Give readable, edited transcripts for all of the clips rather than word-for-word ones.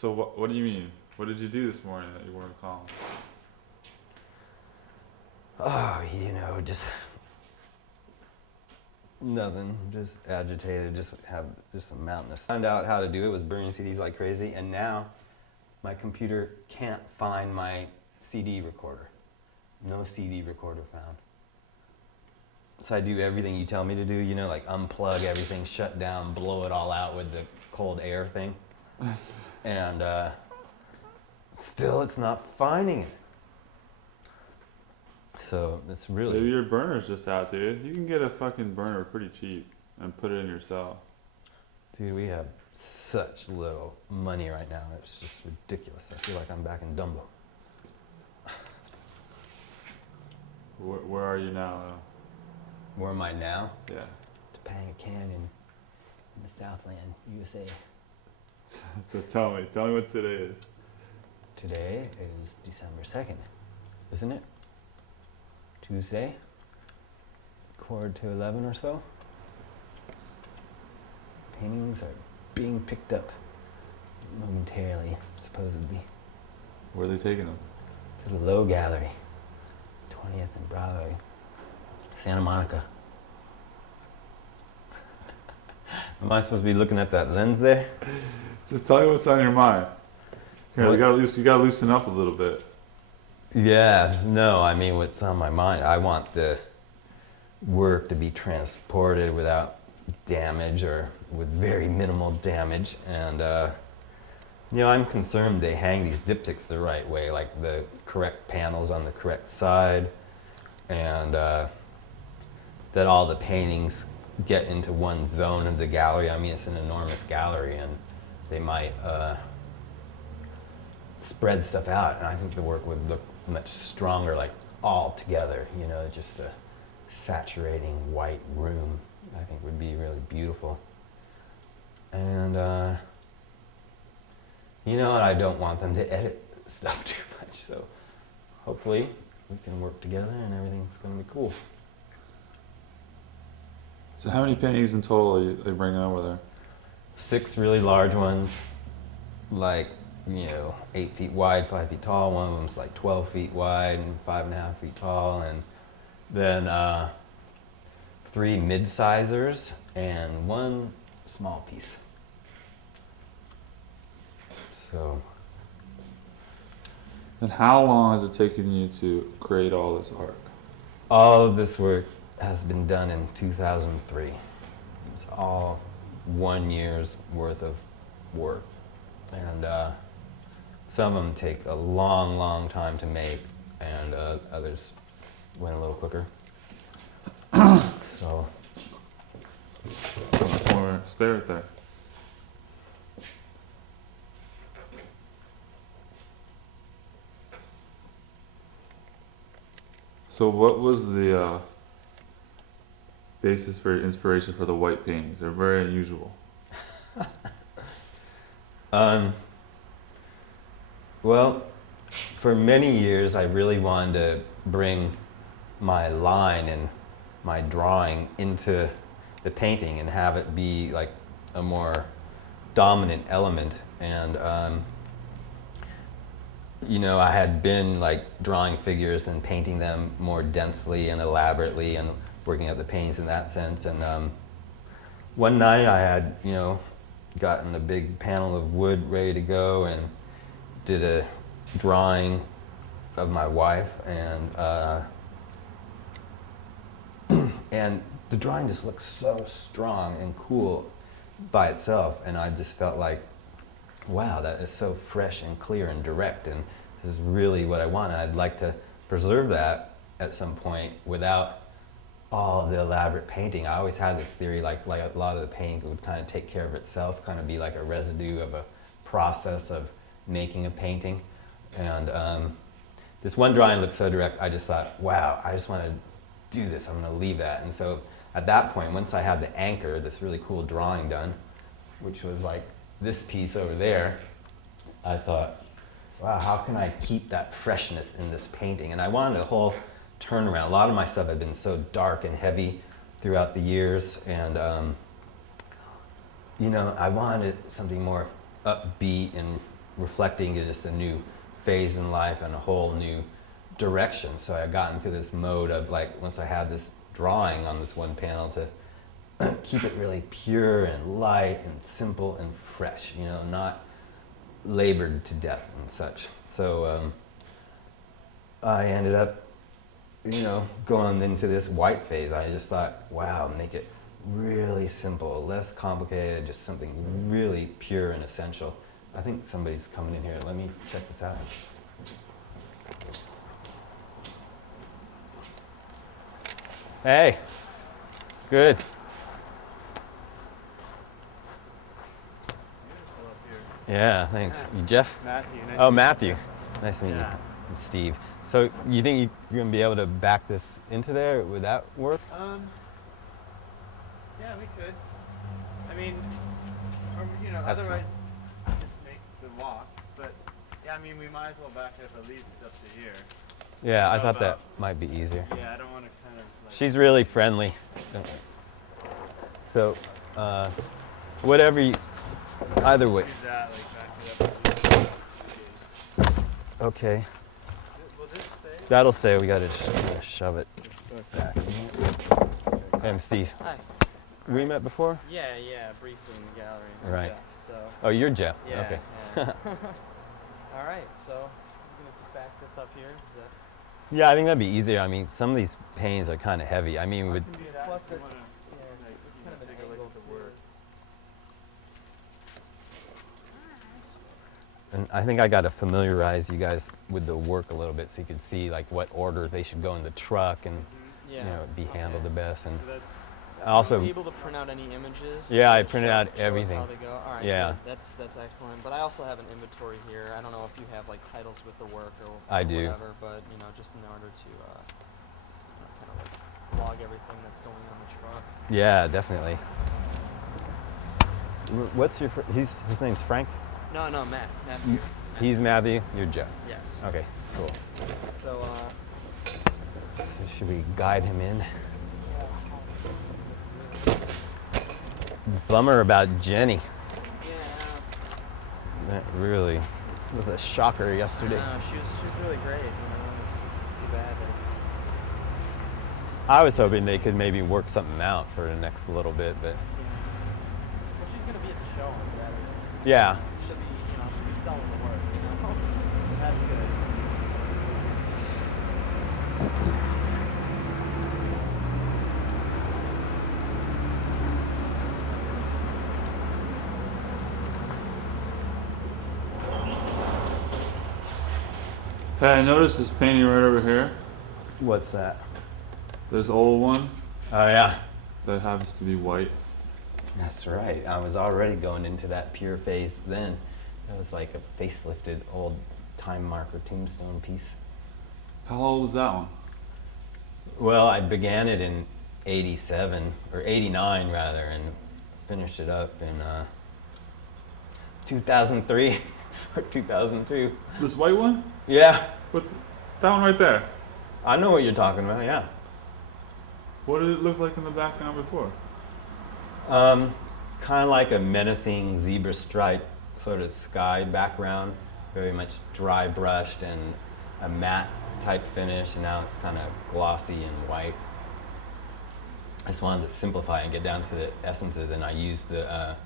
So what do you mean? What did you do this morning that you weren't calm? Oh, just nothing. Just agitated. Just a mountainous. Found out how to do it. Was burning CDs like crazy, and now my computer can't find my CD recorder. No CD recorder found. So I do everything you tell me to do. Like unplug everything, shut down, blow it all out with the cold air thing, and still it's not finding it. So it's really... Maybe your burner's just out, dude. You can get a fucking burner pretty cheap and put it in your cell. Dude, we have such little money right now. It's just ridiculous. I feel like I'm back in Dumbo. Where are you now? Where am I now? Yeah. Topanga Canyon in the Southland, USA. So tell me what today is. Today is December 2nd, isn't it? Tuesday, 10:45 or so. Paintings are being picked up momentarily, supposedly. Where are they taking them? To the Low Gallery, 20th and Broadway, Santa Monica. Am I supposed to be looking at that lens there? Just tell me what's on your mind. Here, you gotta loosen up a little bit. Yeah, no, I mean, what's on my mind, I want the work to be transported without damage or with very minimal damage. And, I'm concerned they hang these diptychs the right way, like the correct panels on the correct side, and that all the paintings get into one zone of the gallery. I mean, it's an enormous gallery, and they might spread stuff out, and I think the work would look much stronger, like all together, just a saturating white room, I think would be really beautiful. And, and I don't want them to edit stuff too much, so hopefully we can work together and everything's going to be cool. So how many paintings in total are they bringing over there? 6 really large ones, like 8 feet wide, 5 feet tall. One of them's like 12 feet wide and 5.5 feet tall, and then 3 mid-sizers and 1 small piece. So. And how long has it taken you to create all this art? All of this work has been done in 2003. It's all 1 year's worth of work, and some of them take a long, long time to make, and others went a little quicker. So. Or stay right there. So what was the basis for inspiration for the white paintings? They're very unusual. Well, for many years I really wanted to bring my line and my drawing into the painting and have it be like a more dominant element. And I had been like drawing figures and painting them more densely and elaborately and working out the paintings in that sense. And one night I had, gotten a big panel of wood ready to go and did a drawing of my wife, and and the drawing just looked so strong and cool by itself, and I just felt like, wow, that is so fresh and clear and direct, and this is really what I want. And I'd like to preserve that at some point without all the elaborate painting. I always had this theory, like a lot of the painting would kind of take care of itself, kind of be like a residue of a process of making a painting. And this one drawing looked so direct, I just thought, wow, I just want to do this. I'm going to leave that. And so at that point, once I had the anchor, this really cool drawing done, which was like this piece over there, I thought, wow, how can I keep that freshness in this painting? And I wanted a whole turnaround. A lot of my stuff had been so dark and heavy throughout the years, and I wanted something more upbeat and reflecting just a new phase in life and a whole new direction. So I got into this mode of like, once I had this drawing on this one panel, to keep it really pure and light and simple and fresh, you know, not labored to death and such. So I ended up, you know, going into this white phase. I just thought, wow, make it really simple, less complicated, just something really pure and essential. I think somebody's coming in here. Let me check this out. Hey, good. Yeah, thanks. You Jeff? Matthew. Nice Oh, Matthew. Nice to meet you. Yeah. I'm Steve. So you think you're gonna be able to back this into there? Would that work? Yeah, we could. I mean, or, you know, That's otherwise just make the walk. But yeah, I mean, we might as well back it up at least up to here. Yeah, I How thought that about- might be easier. Yeah, I don't want to kind of like. She's really friendly. So, whatever you, either way. Use that, like back it up. At least. Okay, Will this stay? that'll say we gotta shove it back. Hey, I'm Steve. Hi. We met before? Yeah, briefly in the gallery. I'm Right. Jeff, so. Oh, you're Jeff. Yeah. Okay. Yeah. All right, so I'm gonna just back this up here. Is that? Yeah, I think that'd be easier. I mean, some of these paintings are kind of heavy. I mean, with Do that Plus if you it's- wanna, Yeah, like, it's kind of an take a look angle at the too. work. and I think I got to familiarize you guys with the work a little bit, so you could see like what order they should go in the truck and Yeah. you know be handled the best. And So that's also, Are you able to print out any images? Yeah, I to printed show- out show us everything. How they go? All right. Yeah. good. That's excellent. But I also have an inventory here. I don't know if you have like titles with the work or I do. whatever, but you know, just in order to kind of like log everything that's going on the truck. yeah, definitely. What's your? His name's Frank. No, Matt. Matthew. He's Matthew. You're Jeff. Yes. Okay, cool. So, Should we guide him in? Bummer about Jenny. yeah. That really was a shocker yesterday. No, she was really great. You know, it's too bad that. I was hoping they could maybe work something out for the next little bit, but Well, she's gonna be at the show on Saturday. yeah. She'll be selling the work. You know, that's good. Hey, I noticed this painting right over here. What's that? This old one Oh yeah. that happens to be white. That's right. I was already going into that pure phase then. It was like a facelifted old time marker tombstone piece. How old was that one? Well, I began it in 87, or 89 rather, and finished it up in 2003 or 2002. This white one? Yeah, What? That one right there. I know what you're talking about, yeah. What did it look like in the background before? Kind of like a menacing zebra stripe sort of sky background, very much dry brushed and a matte type finish, and now it's kind of glossy and white. I just wanted to simplify and get down to the essences, and I used the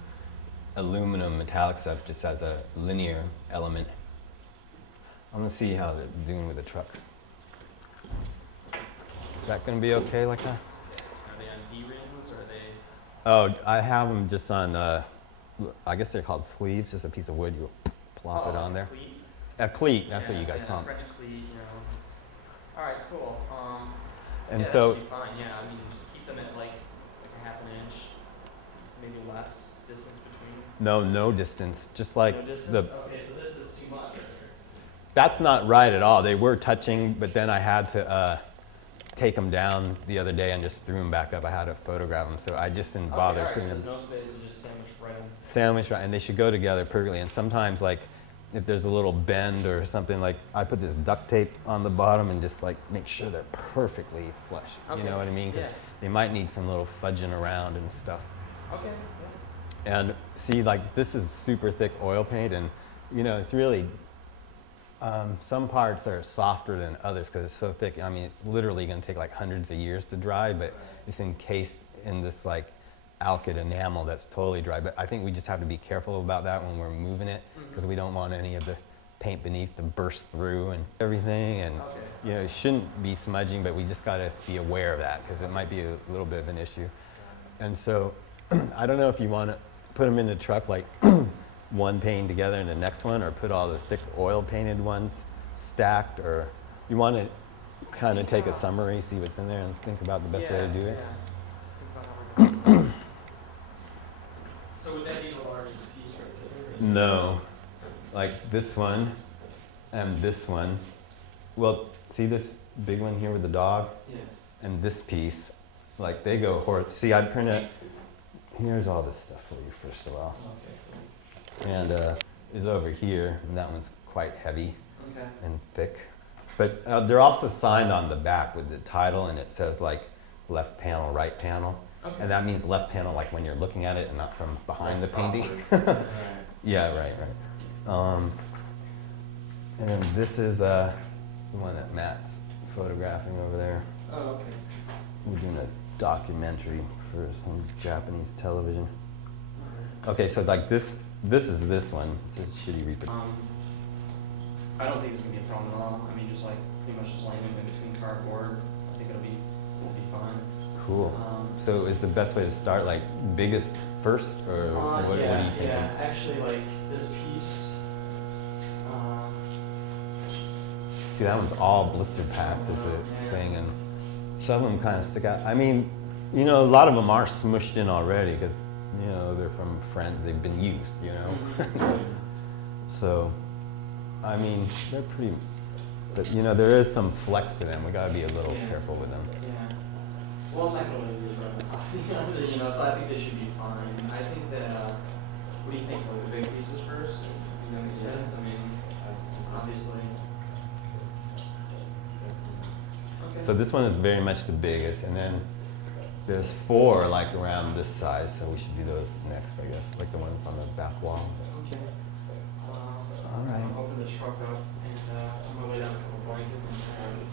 aluminum metallic stuff just as a linear element. I'm gonna see how they're doing with the truck. Is that gonna be okay like that? Are they on D-rings or are they? Oh, I have them just on, I guess they're called sleeves, just a piece of wood, you plop it on there. Cleat? A cleat, that's what you guys call them. French cleat, you know. All right, cool. And yeah, so, that should be fine. Yeah, I mean, just keep them at like a half an inch, maybe less distance between. no distance, just like No distance? the, Okay, so this is too much. that's not right at all. They were touching, but then I had to take them down the other day and just threw them back up. I had to photograph them, so I just didn't bother Okay, all right, putting so them there's no space, it's just sandwiched right in. sandwiched right, and they should go together perfectly. And sometimes, like, if there's a little bend or something, like, I put this duct tape on the bottom and just like make sure they're perfectly flush. You Okay, know what I mean? Because yeah. they might need some little fudging around and stuff. Okay. And see, like, this is super thick oil paint, and you know, it's really, some parts are softer than others because it's so thick. I mean, it's literally going to take like hundreds of years to dry, but it's encased in this like alkyd enamel that's totally dry. But I think we just have to be careful about that when we're moving it because we don't want any of the paint beneath to burst through and everything. And you know, it shouldn't be smudging, but we just got to be aware of that because it might be a little bit of an issue. And so I don't know if you want to put them in the truck like one pane together and the next one, or put all the thick oil painted ones stacked, or you want to kind of take a summary, see what's in there, and think about the best way to do it. So would that be the largest piece right there? No, like this one and this one. Well, see this big one here with the dog? Yeah. And this piece, like they go horse. See, I'd print it. Here's all this stuff for you, first of all. Okay. And is over here, and that one's quite heavy Okay. and thick. But they're also signed on the back with the title, and it says like left panel, right panel. Okay. And that means left panel like when you're looking at it and not from behind the painting. Right. Yeah, right. And then this is the one that Matt's photographing over there. Oh, okay. We're doing a documentary for some Japanese television. Okay, so like this is this one. It's a shitty reproduction. I don't think it's gonna be a problem at all. I mean, just like pretty much just laying them in between cardboard. I think it'll be fine. Cool. So is the best way to start like biggest first, or what are you thinking? Yeah, actually, like this piece. See, that one's all blister packed as a thing, and some of them kind of stick out. I mean, you know, a lot of them are smushed in already because, you know, they're from friends. They've been used, you know. So, I mean, they're pretty. But you know, there is some flex to them. We got to be a little careful with them. Yeah. Well, I'm not gonna leave these right on top. You know, so I think they should be fine. I think that. What do you think? Like the big pieces first? Does that make sense? I mean, obviously. Okay. So this one is very much the biggest, and then there's 4 like around this size. So we should do those next, I guess, like the ones on the back wall. Okay. All right. I'll open this truck up and I'm gonna lay down a couple blankets and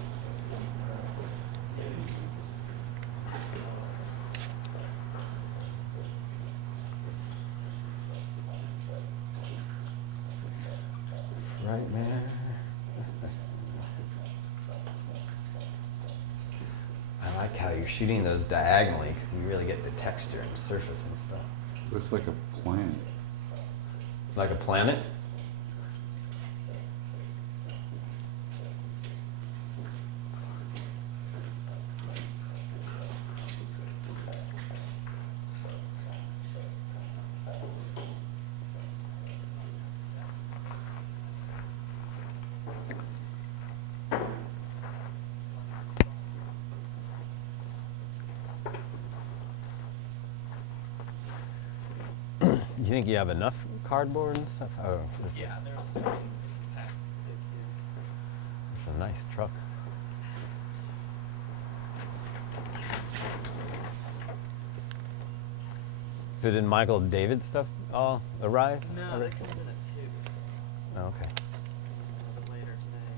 Right, man. I like how you're shooting those diagonally because you really get the texture and surface and stuff. Looks like a planet. Like a planet? You think you have enough cardboard and stuff? Oh, this yeah, this is packed. it's a nice truck. So did Michael David stuff all arrive? No, they come in at 2, so Oh, okay. a little bit later today.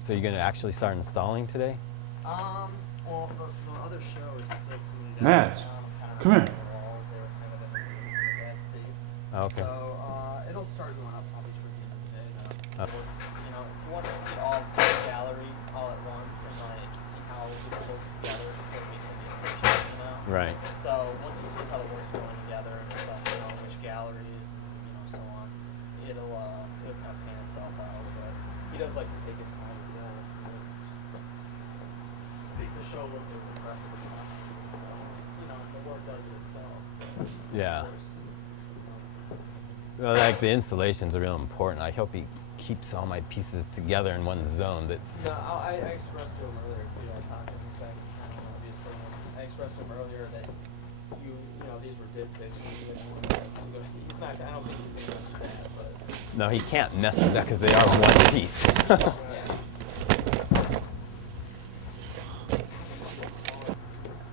So you're going to actually start installing today? Well, the other show is still coming down. Madge, come here. The walls, they were kind of in a bad state. Oh, okay. So, it'll start going up probably towards the end of the day, though. Oh. You know, you want to see all the gallery all at once and, like, see how it works together before it makes any decisions, you know? Right. So, once he sees how the work's going together and stuff, you know, which galleries and, you know, so on, it'll kind of pan itself out, but he does like to take his time to do it. Makes the show look as impressive as possible. You know, the work does it itself. But Yeah. Of course, Well, like the installations are real important. I hope he keeps all my pieces together in one zone. That no, I expressed to him earlier too. I talked to him back in town, obviously. And I expressed to him earlier that you know, these were diptychs. He's not. I don't think he's gonna do that, but. no, he can't mess with that because they are one piece.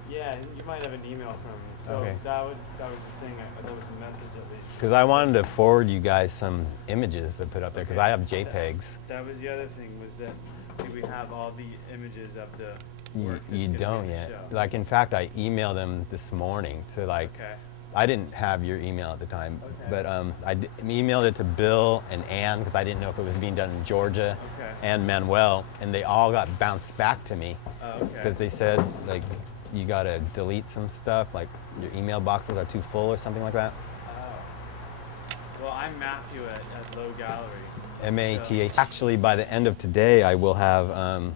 Yeah, you might have an email from me. So Okay. that was the thing. That was the message at least. Because I wanted to forward you guys some images to put up there because I have JPEGs. That was the other thing was that do we have all the images of the You, work that's you gonna be don't in the yet. show? Like, in fact, I emailed them this morning to like, Okay. I didn't have your email at the time, Okay. but emailed it to Bill and Ann because I didn't know if it was being done in Georgia, Okay. and Manuel, and they all got bounced back to me Okay. because they said like you gotta delete some stuff, like your email boxes are too full or something like that. Oh. Well, I'm Matthew at Low Gallery. MATH. Actually, by the end of today, I will have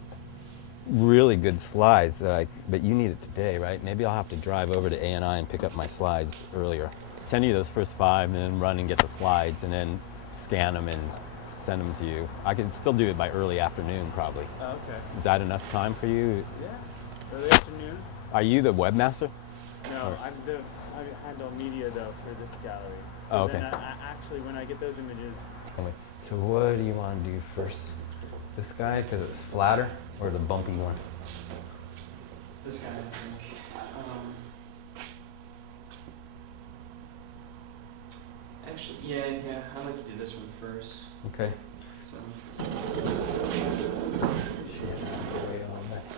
really good slides but you need it today, right? Maybe I'll have to drive over to A&I and pick up my slides earlier. Send you those first 5 and then run and get the slides and then scan them and send them to you. I can still do it by early afternoon probably. Oh, okay. Is that enough time for you? Yeah. Early afternoon? Are you the webmaster? No, Or- I handle media though for this gallery. So Oh, okay. then I actually, when I get those images, So what do you want to do first? This guy because it's flatter, or the bumpy one? This guy, I think. Actually, yeah. I'd like to do this one first. Okay. So.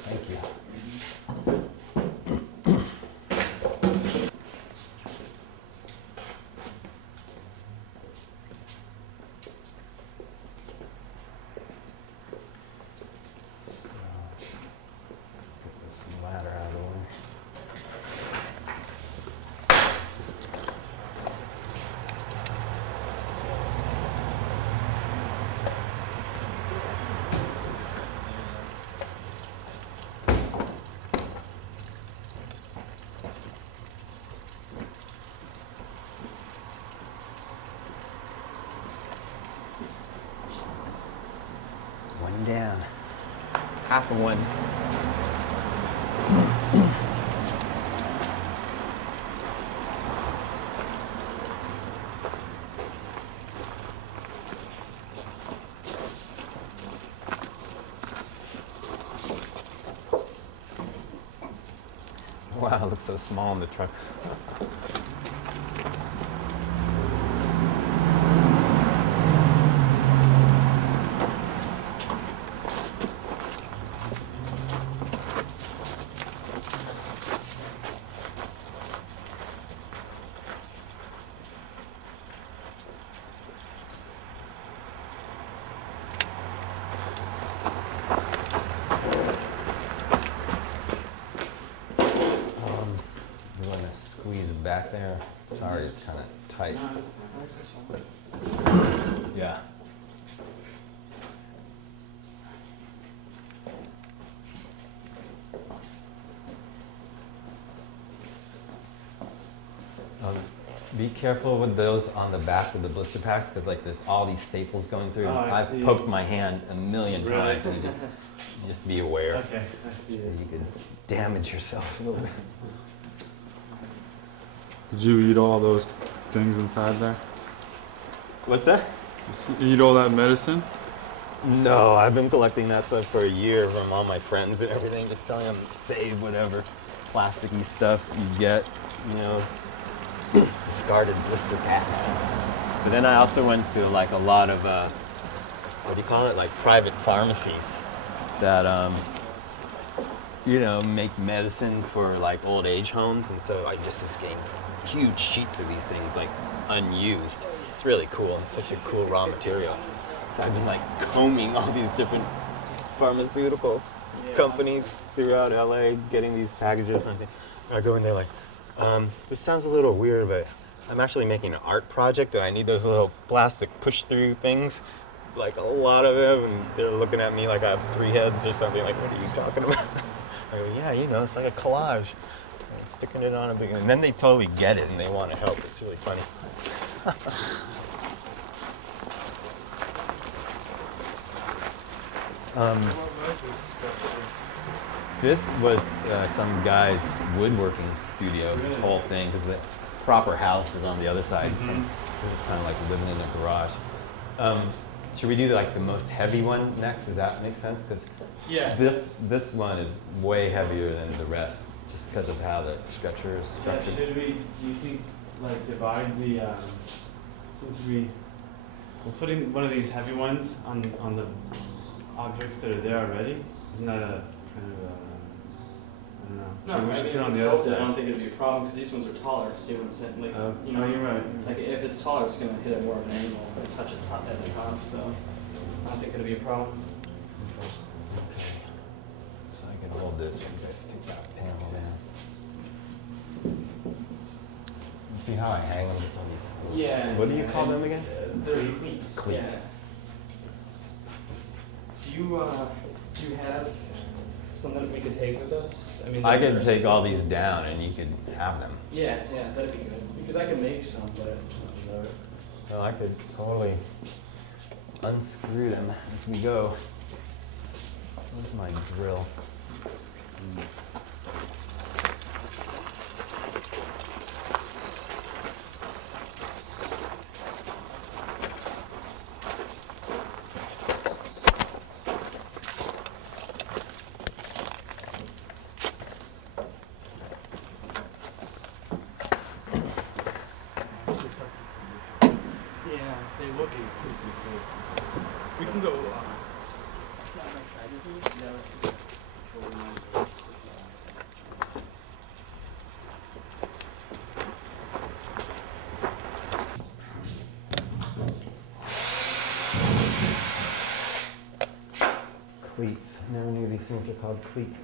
Thank you. Get this ladder out of the way. One down. Half of one. Wow, it looks so small in the truck. You want to squeeze back there? Sorry, it's kind of tight. Yeah. Be careful with those on the back with the blister packs because like there's all these staples going through. Oh, I I've see. poked my hand a million Really? times and just be aware. okay, I see it. You could damage yourself a little bit. Did you eat all those things inside there? What's that? Eat all that medicine? No, I've been collecting that stuff for a year from all my friends and everything, just telling them save whatever plasticky stuff you get, you know, discarded blister packs. But then I also went to like a lot of, what do you call it, like private pharmacies that, you know, make medicine for like old age homes, and so I just was getting huge sheets of these things like unused. It's really cool and such a cool raw material. So I've been like combing all these different pharmaceutical companies throughout LA, getting these packages. And I go in there like, this sounds a little weird, but I'm actually making an art project and I need those little plastic push-through things, like a lot of them, and they're looking at me like I have 3 heads or something, like, what are you talking about? I go, yeah, you know, it's like a collage. And sticking it on a big, and then they totally get it and they want to help. It's really funny. This was some guy's woodworking studio, this whole thing, because the proper house is on the other side. So this is kind of like living in a garage. Should we do like the most heavy one next? Does that make sense? Because Yeah. this one is way heavier than the rest. just because of how the stretcher is Yeah, structured. should we, do you think, like, divide the, since we're putting one of these heavy ones on the objects that are there already, isn't that a kind of a, I don't know. No, Maybe we I should mean, put it on if it's the other tilted, I side. don't think it'd be a problem, because these ones are taller, see what I'm saying? Like, you know, Oh, you're right. like if it's taller, it's gonna hit at more of an angle, and touch it top at the top, so I don't think it'd be a problem. So I can hold this when you guys take that panel down. You see how I hang them just on these? Yeah. What do you call them again? They're cleats. Cleats. Yeah. Do you have something that we could take with us? I mean, I the could take versus- all these down and you could have them. Yeah, that'd be good, because I can make some, but. Well, I could totally unscrew them as we go. Where's my drill? Yeah, they look. We can go side by side with you. Cleats. I never knew these things are called cleats.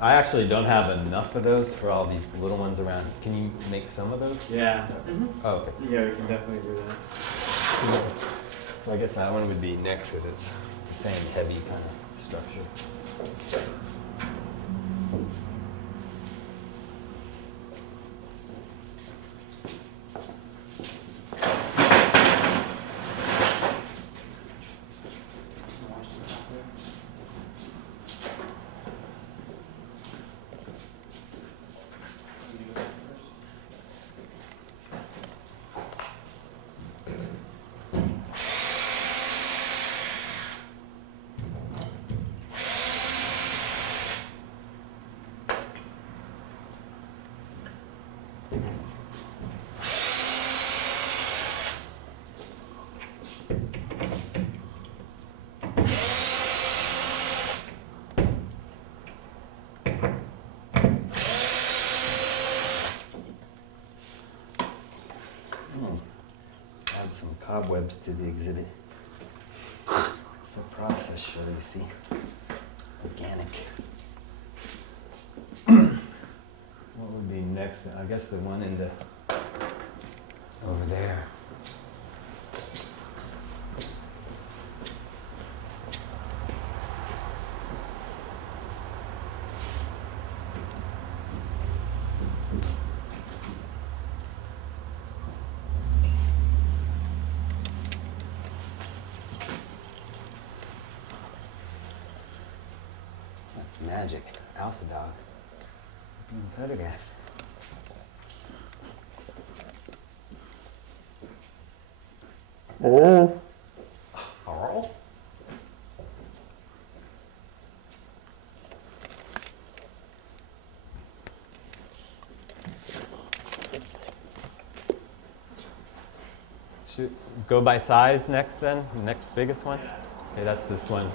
I actually don't have enough of those for all these little ones around. Can you make some of those? Yeah. Oh, okay. Yeah, we can definitely do that. So I guess that one would be next because it's the same heavy kind of structure. Add some cobwebs to the exhibit. It's a process show, you see. Organic. What would be next? I guess the one in the over there. That's magic. Alpha dog. Being photographed. Oh. Oh. Should go by size next then? The next biggest one? Okay, that's this one.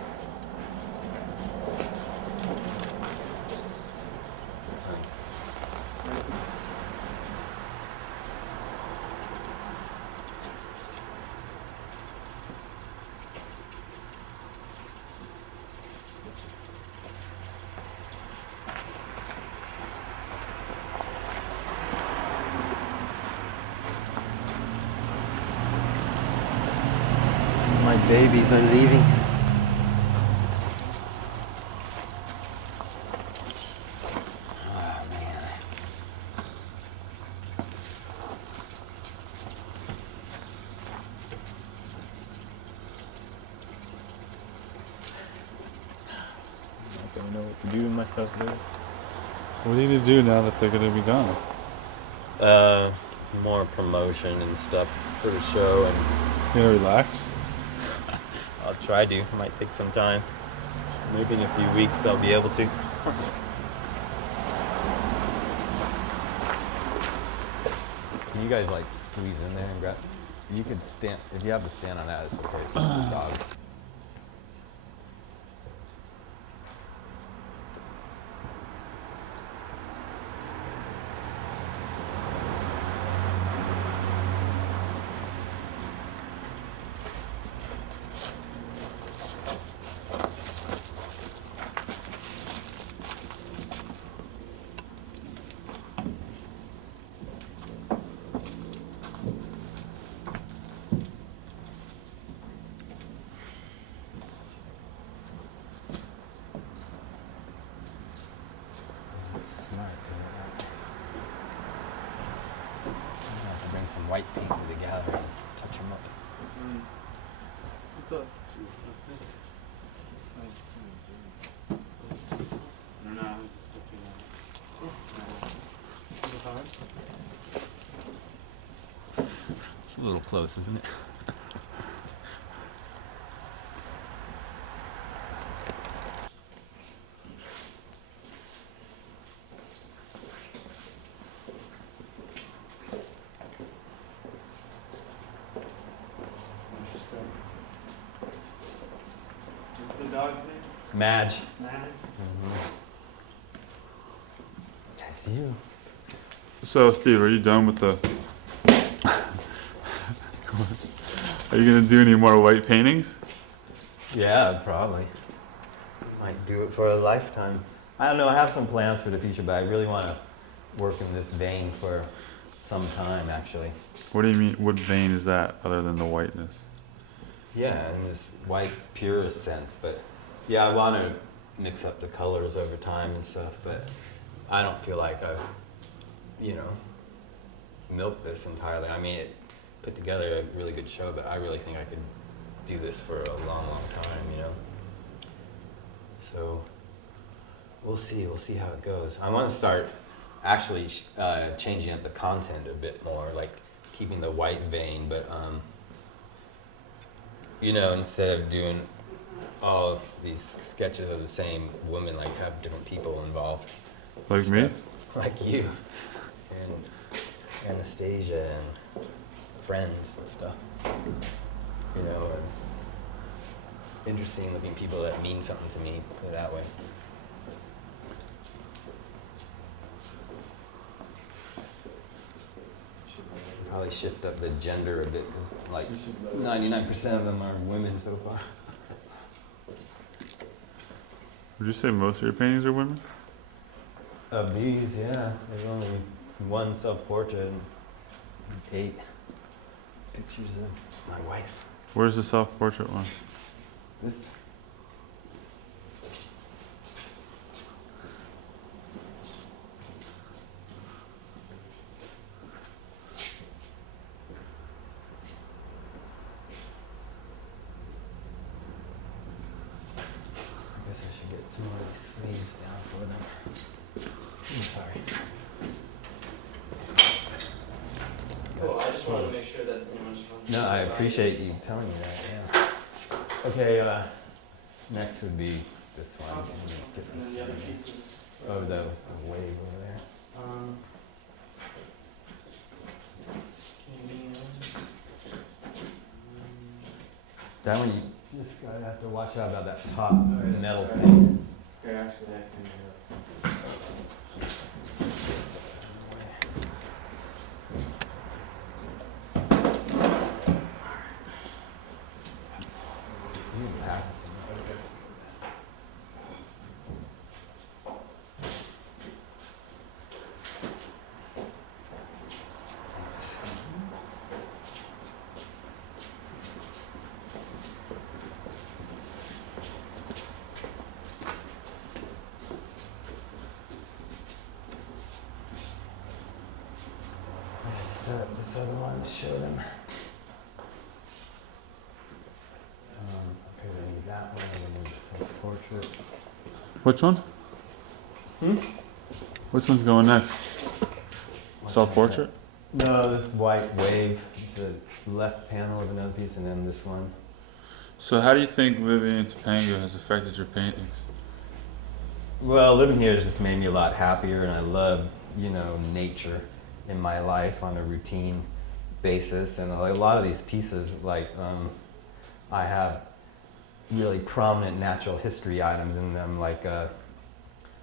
My babies are leaving. Oh man. I don't know what to do with myself there. What are you gonna do now that they're gonna be gone? More promotion and stuff for the show, and You gonna relax? I'll try to. It might take some time. Maybe in a few weeks I'll be able to. Can you guys like squeeze in there and grab? You could stand if you have to stand on that. It's okay. It's just the dogs. Smart doing that. I'm gonna have to bring some white paint to the gallery and touch them up. What's up? I don't know. I'm just looking at it. It's a little close, isn't it? Interesting. What's the dog's name? Madge. Madge? That's you. So, Steve, are you done with the? Are you gonna do any more white paintings? Yeah, probably. Might do it for a lifetime. I don't know. I have some plans for the future, but I really want to work in this vein for some time, actually. What do you mean? What vein is that, other than the whiteness? Yeah, in this white pure sense, but yeah, I want to mix up the colors over time and stuff, but I don't feel like I've, milked this entirely. I mean, it put together a really good show, but I really think I could do this for a long, long time, So we'll see how it goes. I want to start actually changing up the content a bit more, like keeping the white vein, but instead of doing all these sketches of the same woman, like have different people involved. Like me? Like you. And Anastasia and friends and stuff. And interesting looking people that mean something to me, put it that way. Probably shift up the gender a bit, because like 99% of them are women so far. Would you say most of your paintings are women? Of these, yeah, there's only one self-portrait and 8 pictures of my wife. Where's the self-portrait one? This. I guess I should get some of these sleeves down for them. I'm sorry. Cool, I just wanted to make sure that anyone just. No, I appreciate you telling me that, yeah. Okay, next would be this one. Okay. Let me get And then this the other in. pieces. Oh, that was the wave over there. Can you That one, you just gotta have to watch out about that top metal thing. Okay, actually, I can You can pass it to me. Set up this other one to show them. Okay, they need that one, and they need the self-portrait. Which one? Which one's going next? What's Self-portrait? that? No, this white wave. It's the left panel of another piece, and then this one. So how do you think Vivian Topanga has affected your paintings? Well, living here has just made me a lot happier, and I love, nature in my life on a routine basis. And a lot of these pieces, I have really prominent natural history items in them, like a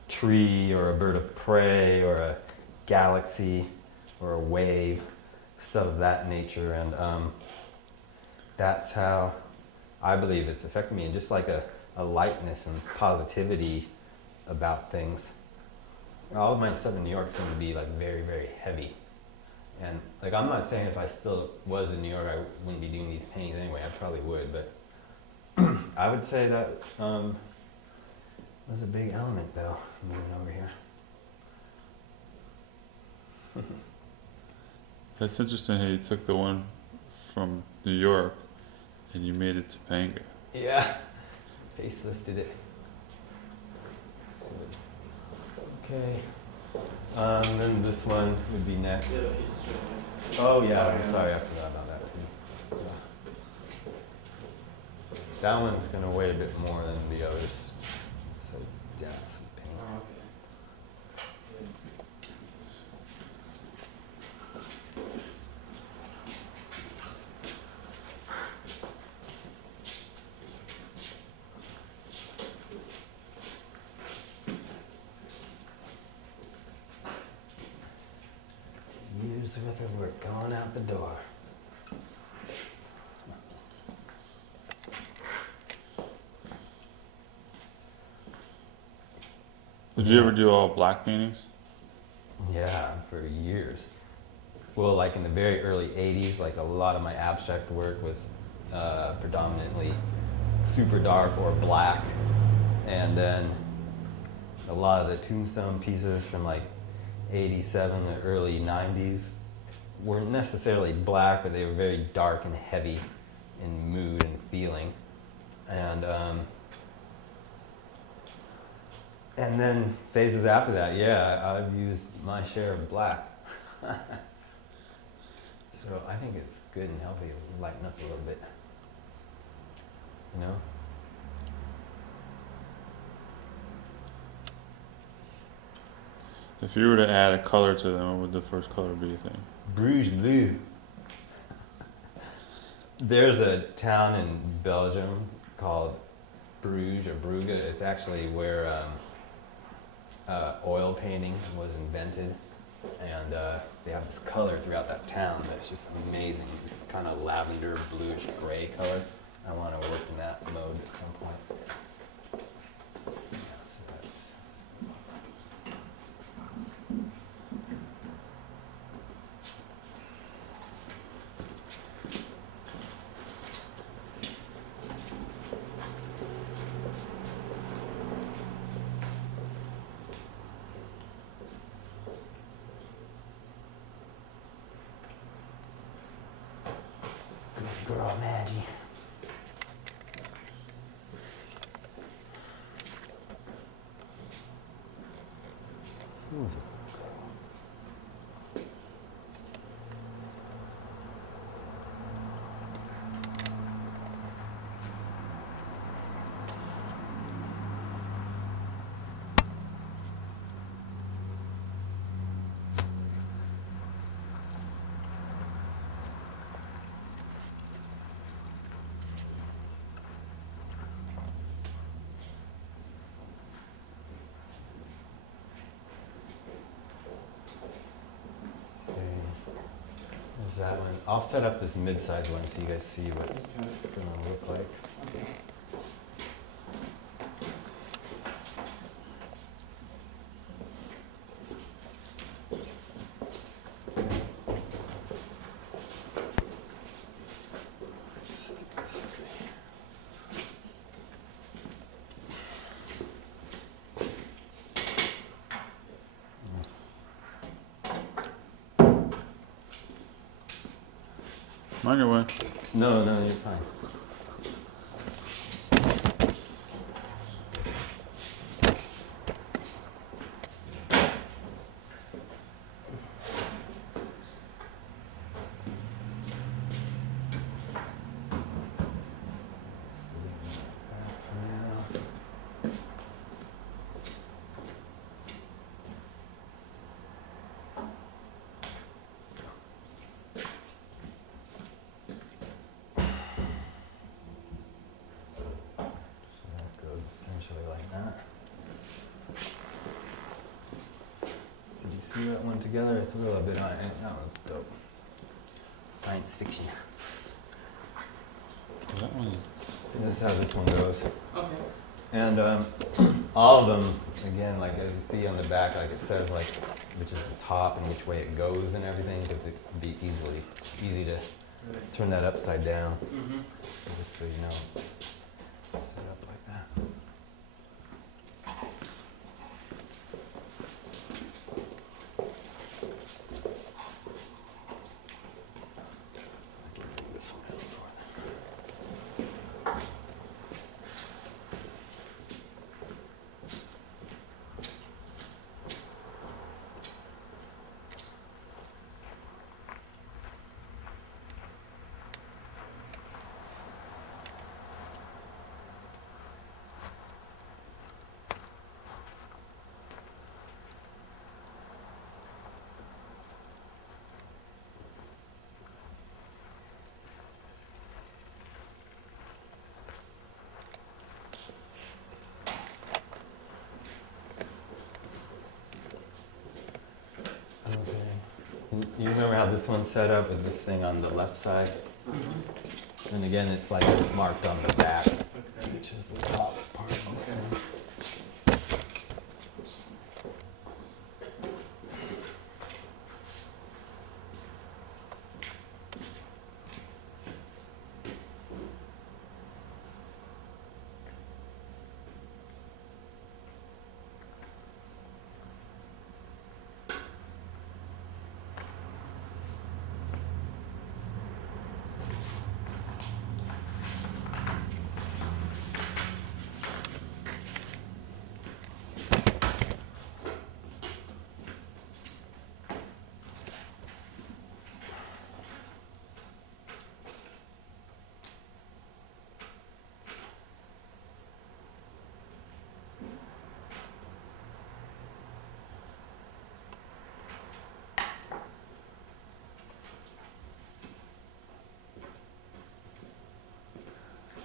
tree or a bird of prey or a galaxy or a wave, stuff of that nature. And that's how I believe it's affected me, and just like a lightness and positivity about things. All of my stuff in New York seemed to be like very, very heavy. And like, I'm not saying if I still was in New York, I wouldn't be doing these paintings anyway. I probably would, but I would say that was a big element, though, moving over here. That's interesting how you took the one from New York and you made it Topanga. Yeah, facelifted it. Okay. Then this one would be next. Yeah, the piece is right Oh yeah, I'm sorry, I forgot about that too. That one's gonna weigh a bit more than the others. So dense paint. there. Oh, okay. Years worth of work going out the door. Did you ever do all black paintings? Yeah, for years. Well, like in the very early 80s, like a lot of my abstract work was predominantly super dark or black. And then a lot of the tombstone pieces from like 87 to early 90s weren't necessarily black, but they were very dark and heavy in mood and feeling. And then phases after that, yeah, I've used my share of black. So I think it's good and healthy to lighten up a little bit. You know? If you were to add a color to them, what would the first color be, you think? Bruges bleu. There's a town in Belgium called Bruges or Brugge. It's actually where oil painting was invented, and they have this color throughout that town that's just amazing. This kind of lavender bluish gray color. I want to work in that mode at some point. Yeah, so that's- Good girl, Madge. There's that one. I'll set up this mid-size one so you guys see what it's gonna look like. Stick this over here. On your way. No, you're fine. see that one together? It's a little bit on it. That was dope. Science fiction. That one. This is how this one goes. Okay. And all of them, again, like as you see on the back, like it says like which is the top and which way it goes and everything, because it can be easy to turn that upside down. Mm-hmm. So just so you know, set up like that. This one out for it. Okay. You remember how this one's set up with this thing on the left side? Mm-hmm. And again, it's like marked on the back, which is the top part of this one.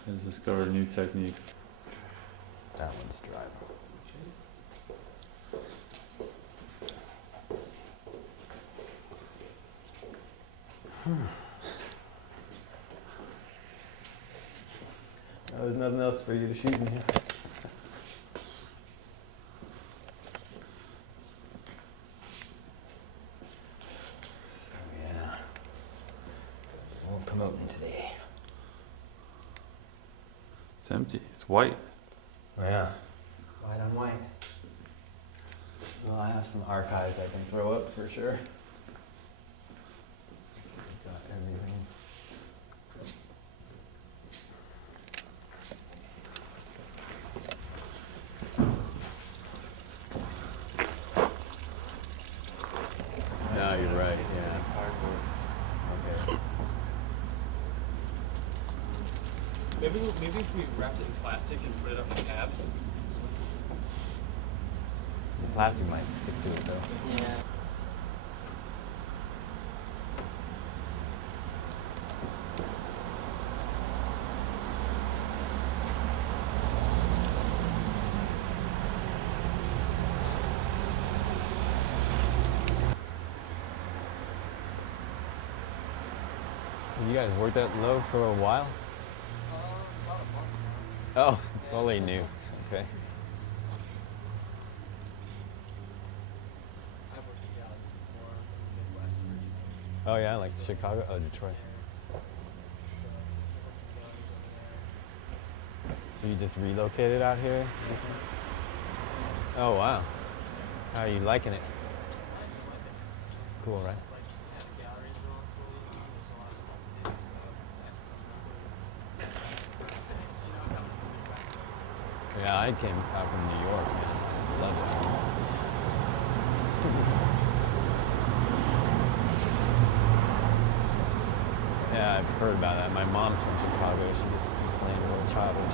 I discovered a new technique. That one's dry. There's nothing else for you to shoot in here. So yeah, won't promoting today. It's empty. It's white. Oh yeah, white on white. Well, I have some archives I can throw up for sure. Got everything. No, you're right. Yeah. Okay. Maybe if we wrapped it in plastic and put it up in the cab. The plastic might stick to it though. Yeah. You guys worked that low for a while? About a month. Oh, totally new. Okay. I've worked at Gallup before, Midwest originally. Oh yeah, like Chicago? Oh, Detroit. So, I worked at galleries over So you just relocated out here? recently? Oh wow. How are you liking it? there. It's nice, I like it. It's, Cool, right? Like, yeah, the galleries are really cool. There's a lot of stuff to do, so it's excellent. You know, coming back to Yeah, I came out from New York, man. I loved it. Yeah, I've heard about that. My mom's from Chicago. She just complained about childhood.